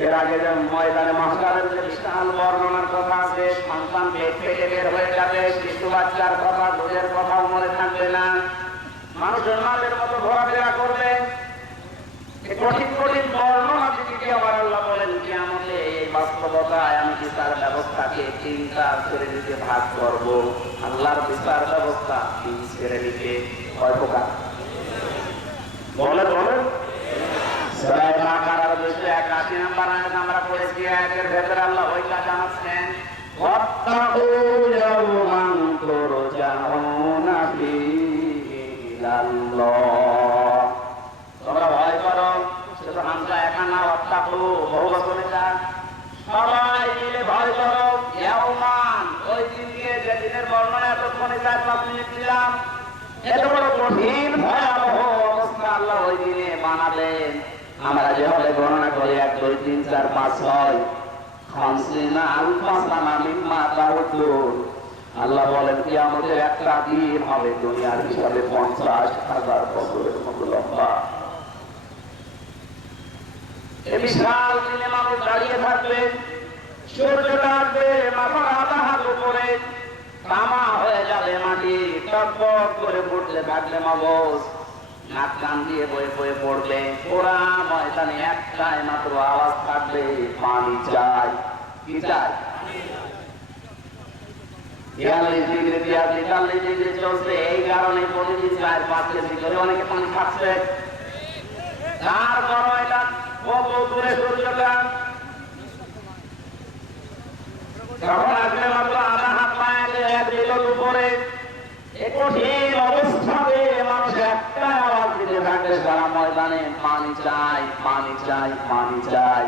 এর আগে যে ময়দানে মাহশারের যে বিশাল বর্ণনার কথা আছে, সন্তান পেট থেকে বের হয়ে যাবে, শিশু বাচ্চার কথা, দুধের কথাও মনে থাকবে না, মানুষের মালের মতো ঘোরাফেরা করবে। এই কঠিন কঠিন বর্ণনা দিকে আমার আল্লাহ বলেন কিয়ামতে এই বাস্তবতায় আমি বিচার ব্যবস্থাকে তিনটা শ্রেণীতে ভাগ করব। আল্লাহর বিচার ব্যবস্থা তিন শ্রেণীতে। কয় প্রকার? বলে বলেন। সূরা বাকারার 281 নম্বর আয়াত আমরা পড়েছি। আয়াতের ভেতরে আল্লাহ ওইটা জানাচ্ছেন, ওয়াত্তাকু ইয়াওমান তুরজাউনা ফীহি ইলাল্লাহ। তোমরা ভয় করো, শুধু হামজা একা না, ওয়াত্তাকু বহু বচনে যায়। সবাই মিলে ভয় করো ইয়াওমান, ওই দিনকে যে দিনের বর্ণনা এতক্ষণে 4-5 মিনিট দিলাম। এত বড় কঠিন ভয়াবহ অবস্থা আল্লাহ ওই দিনে বানাবেন। আমরা যেভাবে গণনা করি 1 2 3 4 5 6 খামসিনা আলফাসানা মিম্মা তাউদ্দুন, আল্লাহ বলেন কিয়ামতের একটা দিন হবে দুনিয়ার হিসাবে 50,000 বছরের মতো লম্বা। এই বিশাল দিনে মানুষ দাঁড়িয়ে থাকবে, সূর্যটা আসবে মাথার আধা হাত উপরে, তামা হয়ে যাবে মাটি, টকবক করে পড়তে থাকবে মগজ, নাক কান দিয়ে বয়ে বয়ে পড়বে। পুরা ময়দানে একটাই মাত্র আওয়াজ থাকবে, পানি চাই। কি চাই? 42 ডিগ্রি 43 ডিগ্রি চলছে। এই কারণে প্রতিদিন 4-5 কেজি করে অনেকে পানি খাচ্ছে। তারপর এটা কত দূরে সূর্যটা যখন আসবে মাত্র আধা হাত পায়ে 1 মিটার উপরে, এই কঠিন অবস্থাতে মানুষ একটা আওয়াজ দিতে থাকবে সারা ময়দানে, পানি চাই, পানি চাই, পানি চাই।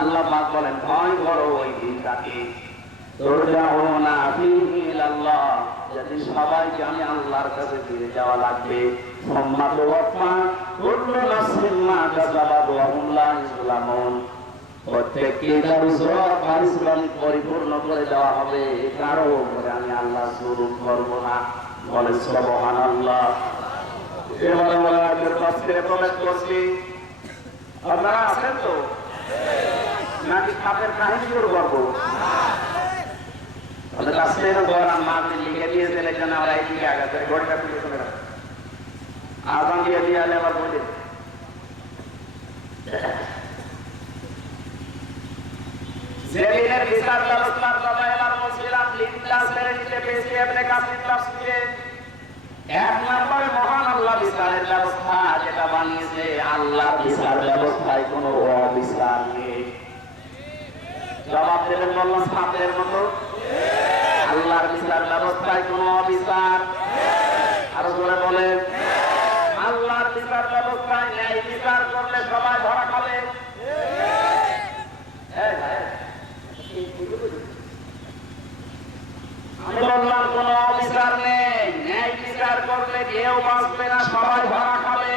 আল্লাহ পাক বলেন ভয় করো ওই দিনটাকে, তুরজাউনা ফীহি ইলাল্লাহ, যেদিন সবাইকে আমি আল্লাহর কাছে ফিরে যাওয়া লাগবে। সুম্মা তুওয়াফা কুল্লু নাফসিন মা কাসাবাত ওয়া হুম লা ইউযলামুন, প্রত্যেককে তার পারিশ্রমিক পরিপূর্ণ করে দেওয়া হবে, কারো উপরে আমি আল্লাহ জুলুম করব না। বলে সুবহানাল্লাহ। এবারে আমরা তাফসীরে প্রবেশ করছি। আপনারা আছেন তো নাকি খাপের কাহিনী শুরু করবো? তাহলে তাফসীরের কোরআন মাহফিল লিখে দিয়েছেন, এখানে আমরা এই দিকে আগাতে ঘড়িটা খুলে শুনে রাখি। আযান দিয়ে দিয়ে আবার বলি জেলিনের বিচার ব্যবস্থার কথা এবার বলছিলাম। তিনটা শ্রেণীতে পেয়েছি ইবনে কাসির তাফসীরে। 1 নম্বরে মহান আল্লাহ বিচারের ব্যবস্থা যেটা বানিয়েছে, আল্লাহর বিচার ব্যবস্থায় কোনো অবিচার নেই। জবাব দেবেন বললাম ছাত্রের মতো, আল্লাহর বিচার ব্যবস্থায় কোনো অবিচার। আরো জোরে বলেন, আল্লাহর বিচার ব্যবস্থায় ন্যায় বিচার করলে সবাই ধরা খাবে। আমি বললাম কোন অবিচার নেই, ন্যায় বিচার করলে কেউ বাঁচবে না, সবাই ধরা খাবে।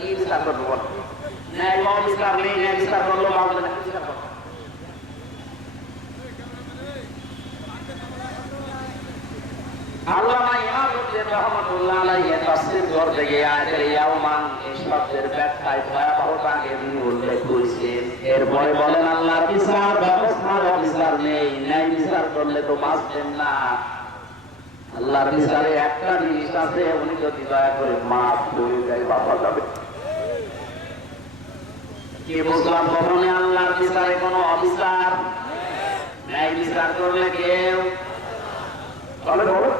কি বিচার করবো বল? ন্যায় অবিচার নেই, ন্যায় বিচার করলেও বাঁচবে না, কি বিচার করবো? আল্লামা ইমামুদ্দিন রাহমাতুল্লাহ আলাইহি তাফসীর করতে গিয়ে আয়াতের ইয়াওমান এই শব্দের ব্যাখ্যায় ভয়াবহতাকে তিনি উল্লেখ করেছেন। এরপরে বলেন আল্লাহর বিচার ব্যবস্থার অবিচার নেই, ন্যায় বিচার করলে তো বাঁচবেন না। আল্লাহর বিচারে একটা জিনিস আছে, উনি যদি দয়া করে মাফ করে দেয় বাবা যাবে। কি বুঝলাম? কখনো আল্লাহর বিচারে কোনো অবিচার, ন্যায় বিচার করলে কেউ বলে বলো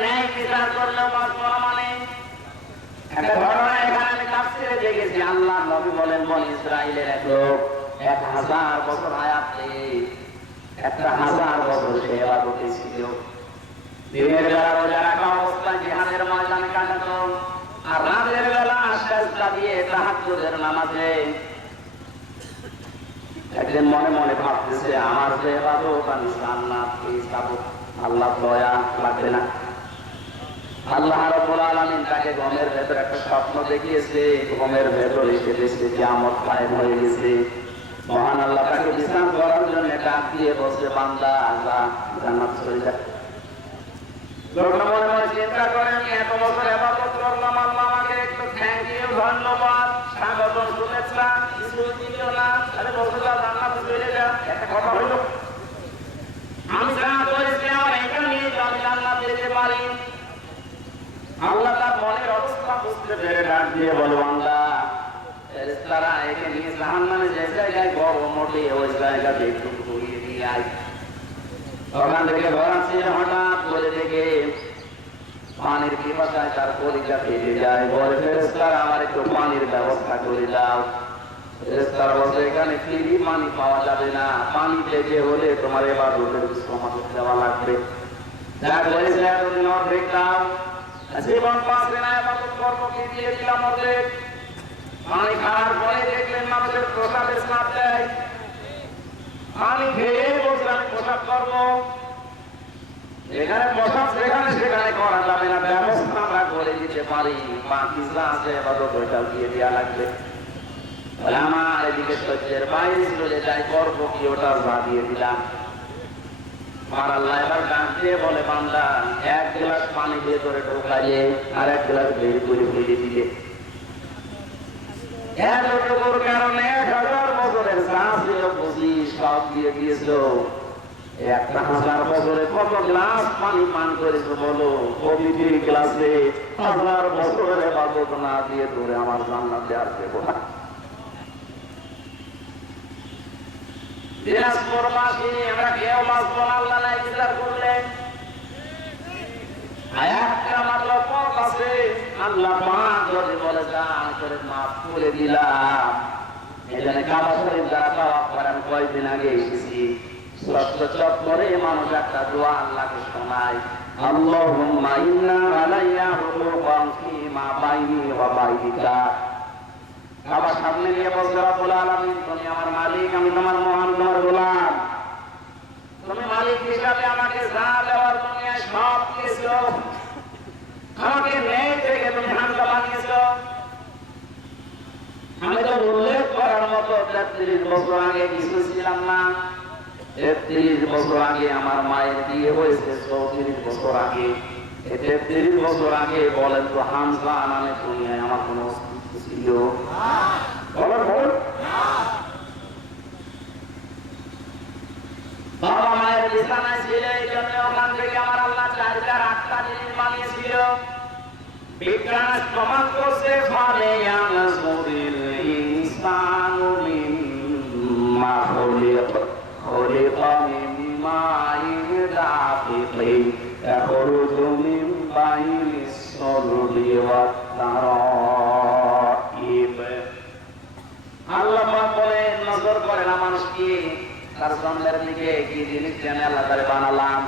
ন্যায় বিচার করলেও বাঁচবো না। মানে একটা ঘটনা এখানে আমি তাফসীরে দেখেছি। আল্লাহ নবী বলেন বনি ইসরাইলের এক লোক 1000 বছর হায়াতে 1000 বছর সে ইবাদতে ছিল। দিনের বেলা রোজা রাখা অবস্থায় জিহাদের ময়দানে কাটাতো, আর রাতের বেলা সেজদা দিয়ে তাহাজ্জুদের নামাজে। একদিন মনে মনে ভাবতেছে, আমার যে ইবাদত আমি জান্নাত পেয়ে আল্লাহ দয়া লাগবে না। আল্লাহ রাব্বুল আলামিন তাকে ঘুমের ভেতর একটা স্বপ্ন দেখিয়েছে, ঘুমের ভেতরে সে দেখছে কিয়ামত কায়েম হয়ে গেছে। মহান আল্লাহ তাকে বিশ্রাম করার জন্য ডাক দিয়ে বলছে, বান্দা যা জান্নাত চলে যা। লোকটা মনে মনে চিন্তা করে, আমি ধন্যবাদ, স্বাগতম, শুভেচ্ছা কিছু দিল না, তাহলে বলতে যাও জান্নাতে চলে যা, একটা কথা হইল। আমি যা করেছি আমার এটা নিয়ে আমি জান্নাতে যেতে পারি। আল্লাহ তার মনের অবস্থা বুঝতে পেরে ডাক দিয়ে বলো, বান্দা ফেরেশতারা একে নিয়ে জাহান্নামে যে জায়গায় গরম ওঠে ওই জায়গাতে একটু ঘুরিয়ে দিয়ে আয়। ওখান থেকে ঘোরাচ্ছি, হঠাৎ করে দেখে পানির পিপাসায় তার কলিজা ফেটে যায়। বলে, ফেরেশতারা আমার একটু পানির ব্যবস্থা করে দাও। ফেরেশতারা বলছে, এখানে ফ্রি পানি পাওয়া যাবে না, পানি পেতে হলে তোমার ইবাদতের সমাজে দেওয়া লাগবে। যা বলেছে এতদিন অর্ধেক দাও, জীবন বাঁচবে না, ইবাদত করবো কি দিয়ে দিলাম অর্ধেক। পানি খাওয়ার পরে দেখলেন মানুষের প্রসাদের স্নাপ দেয়, পানি খেয়ে বলছে আমি প্রসাদ করবো। এখানে প্রসাদ যেখানে সেখানে করা যাবে না, ব্যবস্থা আমরা করে দিতে পারি, বাকি যা আছে ইবাদত ওইটাও দিয়ে দেওয়া লাগবে। আমার এদিকে সহ্যের বাইরে চলে যায়, করবো কি ওটা যা দিয়ে দিলাম। আমার আল্লাহ এবার ডাক দিয়ে বলে, বান্দা এক গ্লাস পানি ভেতরে ঢোকাইলে আর এক গ্লাস বের করে ফেলে দিলে, এতটুকুর কারণে 1000 বছরের শ্বাস বুঝি সব দিয়ে দিয়েছ। 1000 বছরে কত গ্লাস পানি পান করেছো বলো? পবিত্র গ্লাসে 1000 বছরের ইবাদত না দিয়ে ধরে আমার জান্নাতে আর দেবো না। দিনাজপুর মাসে আমরা কেউ বাঁচবো না, আল্লাহ নাই বিচার করলে। একটা মাত্র পথ আছে, আল্লাহ পাক যদি বলে দান করে মাফ করে দিলাম। এখানে কাবা শরীফ যারা তাওয়াফ করেন, কয়েকদিন আগে এসেছি, ষষ্ঠ চত্বরে মানুষ একটা দোয়া আল্লাহকে শোনায়, আল্লাহুম্মা ইন্না আলাইয়া হুকুকান ফীমা বাইনি ওয়া বাইনিকা। কাবার সামনে নিয়ে বলছে, রব্বুল আলামিন তুমি আমার মালিক, আমি তোমার মহান, তোমার গোলাম। তুমি মালিক হিসাবে আমাকে যা দেওয়ার দুনিয়ায় সব দিয়েছো, আমাকে নেই থেকে তুমি হামদা বানিয়েছো। আমি তো উল্লেখ করার মতো 33 বছর আগে কিছু ছিলাম না। 33 বছর আগে আমার মায়ের বিয়ে হয়েছে, 34 বছর আগে। 33 বছর আগে বলেন তো হামজা নামে দুনিয়ায় আমার কোনো অস্তিত্ব ছিল? বাবা মায়ের বিছানায় ছিল, এই জন্য ওখান থেকে আমার আল্লাহ 4-8টা জিনিস বানিয়েছিল। বিজ্ঞান প্রমাণ করছে, ফালে ইয়ানজুরিল ইনসানু মিম্মা খুলিকা মিন মাইন দাফিকিন ইয়াখরুজু মিন বাইনিস সুলবি ওয়াত তারাইব। আল্লাহ পাক বলেন, নজর করেন মানুষকে তার জন্মের দিকে কি জিনিস জানে আল্লাহ তারে বানালাম।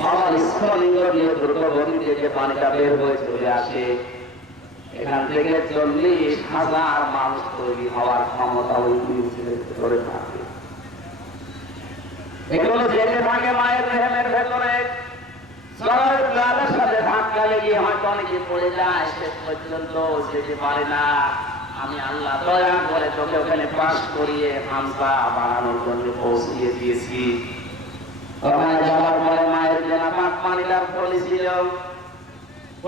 বাবার স্ফলিঙ্গ দিয়ে দ্রুত গতিতে যে পানিটা বের হয়ে চলে আসে, এখান থেকে 40,000 মানুষ তৈরি হওয়ার ক্ষমতা ওই ভিতরে থাকে। এগুলো যেতে থাকে মায়ের রেহেমের ভেতরে, সাথে ধাক্কা লেগে হয়তো অনেকে পড়ে যায়, শেষ পর্যন্ত যেতে পারে না। আমি আল্লাহ দয়া করে তোকে ওখানে পাস করিয়ে হামজা বানানোর জন্য পৌঁছিয়ে দিয়েছি। ওখানে যাওয়ার পরে মায়ের জেনা পাক পানিটার ফলি ছিল,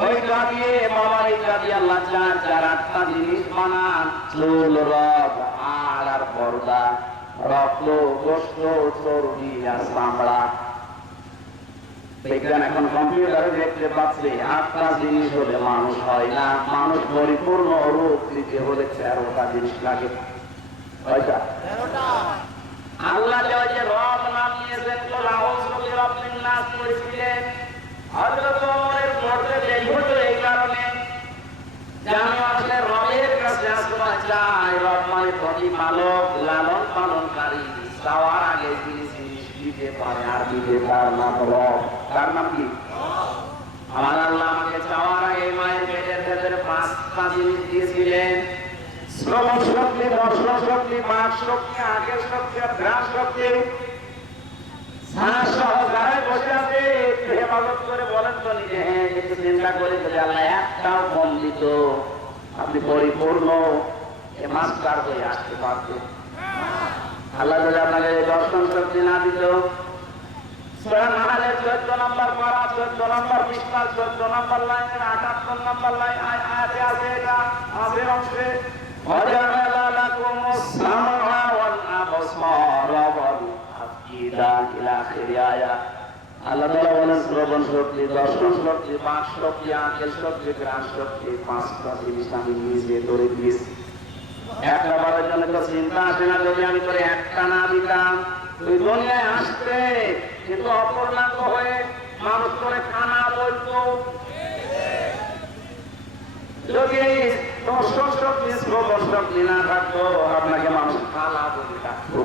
ওইটা দিয়ে বাবার এইটা দিয়ে আল্লাহ 4-8টা জিনিস বানান, চুল, রগ, হাড় আর পর্দা, রক্ত, গোশত, চর্বি আর চামড়া। বিজ্ঞান এখন কম্পিউটারে দেখতে পাচ্ছে 8টা জিনিস হলে মানুষ হয় না, মানুষ পরিপূর্ণ রূপ দিতে হলে 13টা জিনিস লাগে। আল্লাহ যে রব নাম নিয়েছেন, তো আউযু বিরাব্বিন নাস করেছিলেন। হযরত ওমরের মর্যাদা এই কারণে যে আমি আসলে রবের কাছে আশ্রয় চাই। রব মানে প্রতিপালক, লালন পালনকারী, চাওয়ার আগে যিনি জিনিস দিতে পারে আর দিতে তার নাম রব। তার নাম কি? আমার আল্লাহ আমাকে চাওয়ার আগে মায়ের পেটের ভেতরে 5টা জিনিস দিয়েছিলেন, শ্রবণ শক্তি, দর্শন শক্তি, বাক শক্তি, আঁখের শক্তি আর ঘ্রাণ শক্তি। যারাই বসে আছে একটু হেফাজত করে বলেন তো নিজে, হ্যাঁ একটু চিন্তা করে যদি আল্লাহ একটাও কম দিত, আপনি পরিপূর্ণ মাস্টার হয়ে আসতে পারতেন। আল্লাহ যদি আপনাকে দর্শন শক্তি না দিত, সূরা নাহলের 14 নম্বর পারা 14 নম্বর পৃষ্ঠা 14 নম্বর লাইনের 78 নম্বর লাইন আয়াতে আছে এটা আছে অংশে ওয়াজাআলা লাকুমুস সামআ ওয়াল আবসারা ওয়াল আফইদা ইলা আখির আয়াত। আল্লাহ তাআলা বলেন শ্রবণ শক্তি, দর্শন শক্তি, বাক শক্তি, আকেল শক্তি, ঘ্রাণ শক্তি, পাঁচটা জিনিস আমি নিজে ধরে দিয়েছি। একটা বারের জন্য তো চিন্তা আসে না, যদি আমি তোরে একটা না দিতাম তুই দুনিয়ায় আসতে, কিন্তু অপূর্ণাঙ্গ হয়ে মানুষ করে খানা বলতো। যদি এই দর্শন শক্তি শ্রবণ শক্তি না থাকতো, আপনাকে মানুষ খালা বলে থাকতো।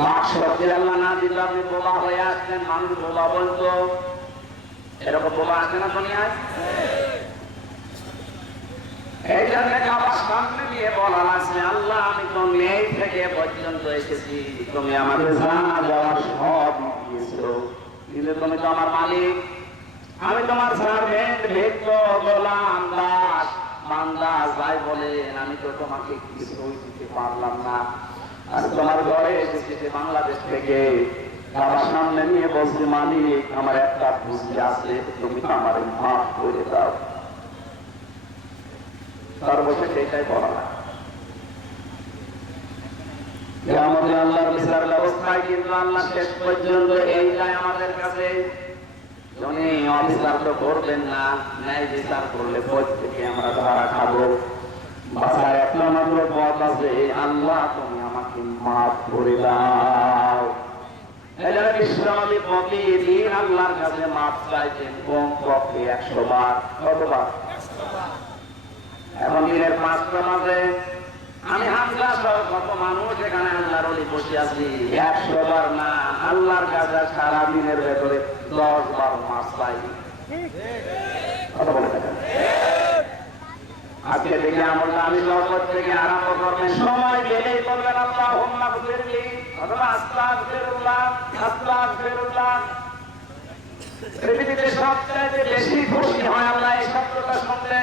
বাক শক্তি আল্লাহ না দিলে আপনি বোবা হয়ে আসতেন, মানুষ বোবা বলতো। এরকম বোবা আসে না দুনিয়ায়? এই জন্য আমার সামনে দিয়ে বলা লাগছে, আল্লাহ আমি তো নেই থেকে পর্যন্ত এসেছি, তুমি আমাকে জানা দেওয়ার সব দিয়েছো, কিন্তু তুমি তো আমার মালিক, আমি তোমার সার্ভেন্ট, ভৃত্য, গোলাম, দাস, বান্দা যাই বলেন, আমি তো তোমাকে কিছুই দিতে পারলাম না। আর তোমার ঘরে এসেছি বাংলাদেশ থেকে, আমার সামনে নিয়ে বলছি মালিক আমার একটা বুঝি আছে, তুমি তো আমার মাফ করে দাও। সর্বশেষ এটাই বলা লাগে, আমাদের আল্লাহর বিচার ব্যবস্থায় কিন্তু আল্লাহ শেষ পর্যন্ত এইটাই আমাদের কাছে, উনি অবিচার তো করবেন না, ন্যায় বিচার করলে প্রত্যেকে আমরা ধরা খাবো। বাঁচার একটা মাত্র পথ আছে, আল্লাহ তুমি আমাকে মাফ করে দাও। এই জন্য বিশ্বনবী প্রতিদিন আল্লাহর কাছে মাফ চাইছেন কমপক্ষে 100 বার। কতবার? এখন দিনের 5টা মাঝে আমি হামজা সহ কত মানুষ এখানে আল্লাহর ওলি বসে আছি, 100 বার না, আল্লাহর কাছে সারা দিনের ভেতরে 10 বার মাফ চাই। কথা বলে দেখেন, আজকে থেকে আমলটা আমি জগৎ থেকে আরম্ভ করবেন, সময় পেলেই বলবেন আল্লাহুম্মা গফিরলি অথবা আস্তাগফিরুল্লাহ, আস্তাগফিরুল্লাহ। পৃথিবীতে সবচেয়ে বেশি খুশি হয় আল্লাহ এই শব্দটা শুনলে।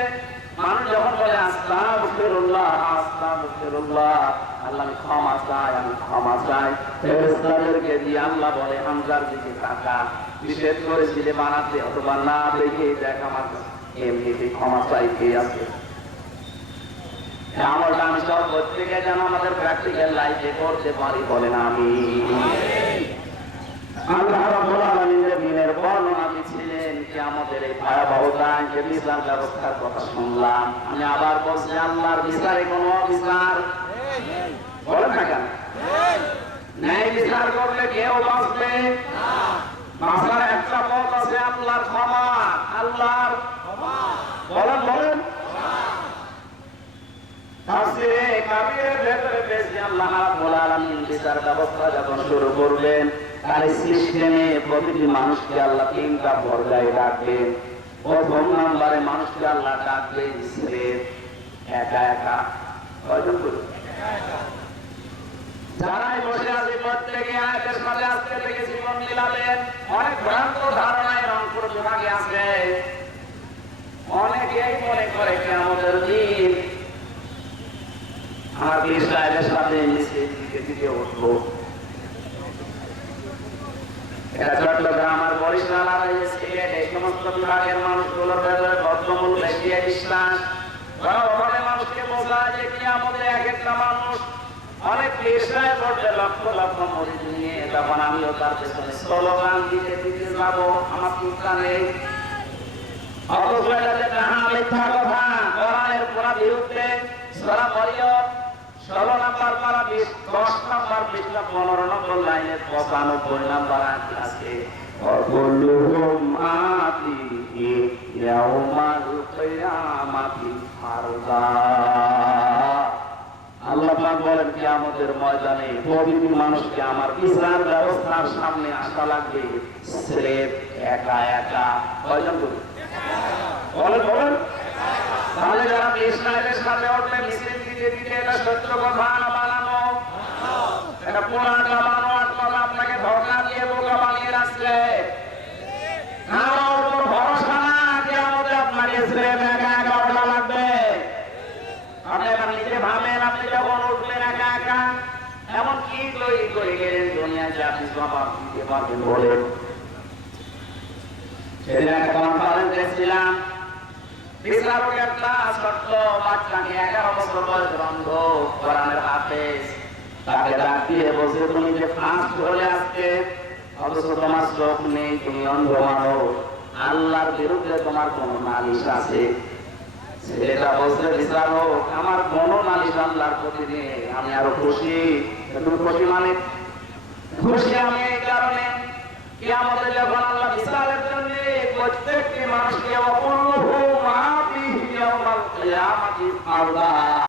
মানুষ যখন বলে আস্তাগফিরুল্লাহ, আস্তাগফিরুল্লাহ, আল্লাহ আমি ক্ষমা চাই, আমি ক্ষমা চাই, ফেরেশতাদেরকে দিয়ে আল্লাহ বলে হামজার দিকে তাকা, নিষেধ করেছিলে বানাতে অথবা না দেখে দেখ আমার এমনিতে ক্ষমা চাই কে আছে। আমলটা আমি সব প্রত্যেকে যেন আমাদের প্র্যাকটিক্যাল লাইফে করতে পারি, বলেন আমি। আল্লাহ রাব্বুল আলামিনের দিনের বর্ণনা দিচ্ছিলেন কিয়ামতের এই ভয়াবহতা, যে বিচার ব্যবস্থার কথা শুনলাম। আমি আবার বলছি, আল্লাহর বিচারে কোনো অবিচার বলেন না কেন? ন্যায় বিচার করলে কেউ বাঁচবে না। বাঁচার একটা পথ আছে, আল্লাহর ক্ষমা। আল্লাহর বলেন বলেন তাফসীরে কাবীরের ভেতরে পেয়েছি আল্লাহ রাব্বুল আলামিন বিচার ব্যবস্থা যখন শুরু করবেন, তার সিস্টেমে প্রতিটি মানুষকে আল্লাহ 3টা পর্যায়ে রাখবেন। প্রথম নম্বরে মানুষকে আল্লাহ ডাকবেন স্রেফ একা একা। কয়জন করে? যারাই বসে আছে প্রত্যেকে আয়াতের সাথে আজকে থেকে জীবন মিলাবেন। অনেক ভ্রান্ত ধারণায় রংপুর বিভাগে আছে, অনেকেই মনে করে কিয়ামতের দিন আমার ইসরায়েলের সাথে মিছিল দিতে উঠবো। এটা চট্টগ্রাম আর বরিশাল আর সিলেট এই সমস্ত বিভাগের মানুষগুলোর ভেতরে বদ্ধমূল ব্যক্তি বিশ্বাস, ওখানে মানুষকে বোঝায় যে কিয়ামতে এক একটা মানুষ অনেক ইসরায়েল করতে লক্ষ লক্ষ মরিদ নিয়ে, তখন আমিও তার পেছনে স্লোগান দিতে দিতে যাবো, আমার চিন্তা নেই। অথচ এটা যে মিথ্যা কথা, কোরআনের পুরা বিরুদ্ধে। সূরা মরিয়ম 16 নম্বর পারা 10 নম্বর পৃষ্ঠা 15 নম্বর লাইনে 95 নম্বর আয়াত আছে, ওয়াকুল্লুহুম আতিহি ইয়াউমাল কিয়ামাতি ফারদা। আল্লাহ পাক বলেন কিয়ামতের ময়দানে প্রতিটি মানুষকে আমার বিচার ব্যবস্থার সামনে আসা লাগবে স্রেফ একা একা। কয়জন করে? বলেন বলেন। তাহলে যারা ইসরায়েলের সাথে উঠবে মিছিল দিতে দিতে, এটা সত্য কথা না বানানো? এটা পুরাটা বানোয়াট কথা, আপনাকে ধোঁকা দিয়ে বোকা বানিয়ে রাখছে। কারোর উপর ভরসা না, কিয়ামতে আপনাকে স্রেফ একা একা ওঠা লাগবে। আপনি এবার নিজে ভাবেন, আপনি যখন উঠবেন একা একা, এমন কি তৈরি করে গেলেন দুনিয়ায় জবাব দিতে পারবেন বলেন? সেদিন একটা কনফারেন্সে ছিলাম, বিচারক একটা ছোট্ট বাচ্চাকে 11 বছর বয়সের অন্ধ কোরআনের হাফেজ, তাকে ডাক দিয়ে বলছে, তুমি যে ফার্স্ট হলে আজকে, অথচ তোমার চোখ নেই, তুমি অন্ধ মানুষ, আল্লাহর বিরুদ্ধে তোমার কোন নালিশ আছে? ছেলেটা বলছে, বিচারক আমার কোন নালিশ আল্লাহর প্রতি নেই, আমি আরো খুশি। তুমি খুশি মানে? খুশি আমি এই কারণে, কিয়ামতে যখন আল্লাহ বিচারের জন্য প্রত্যেকটি মানুষকে অপূর্ণ মাফি ইয়াউমাল কিয়ামাতি আল্লাহ